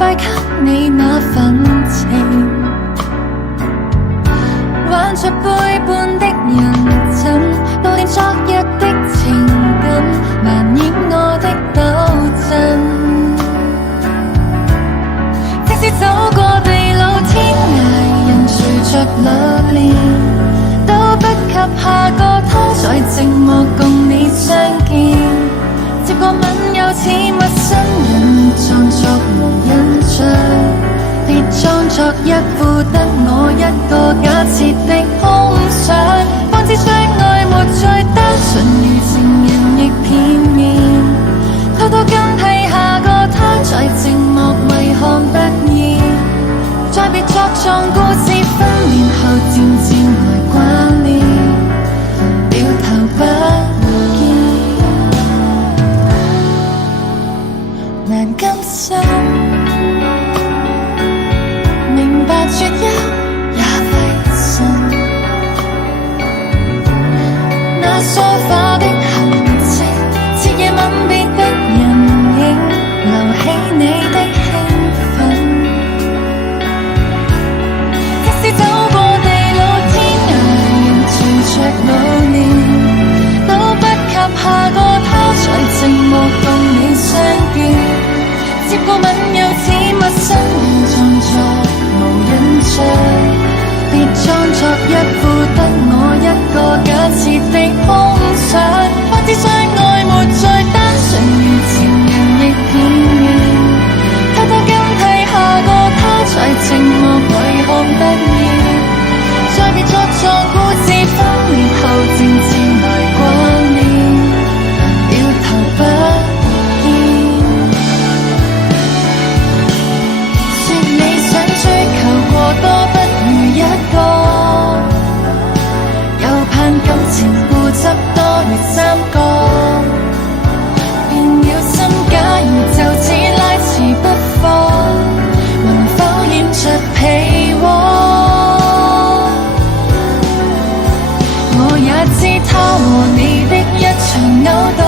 敗給你那份情，挽着背叛的人怎悼念昨日的情感，難掩我的抖震。即使走過地老天涯，人隨着老練，都不及下個他在寂寞共你相見。接過吻又似陌生人，裝作無印象，別裝作一副得我一個假設的空想，方知相愛沒再單純，如情人亦片面。偷偷更替下個他，在寂寞為看不厭，再別作狀故事分娩後漸漸來掛念，掉頭不見。難甘心，明白絕憂也費神。那梳化的痕跡，徹夜吻別的人影，留起你的興奮。即使走過地老天涯，人隨着老練，都不及下個他在寂寞共你相見。接過吻又似陌生人，裝作無印象，別裝作一副得我一個假設的空想，方知相愛沒再單純，如情人亦片面。偷偷更替下個他，在寂寞為看不厭，再別作狀故事分裂後漸漸來掛念，掉頭不見。多不如一個，又盼感情固執多如三個，變了心假如就此拉遲不放，能否掩着被窩？我也知他和你的一場勾當，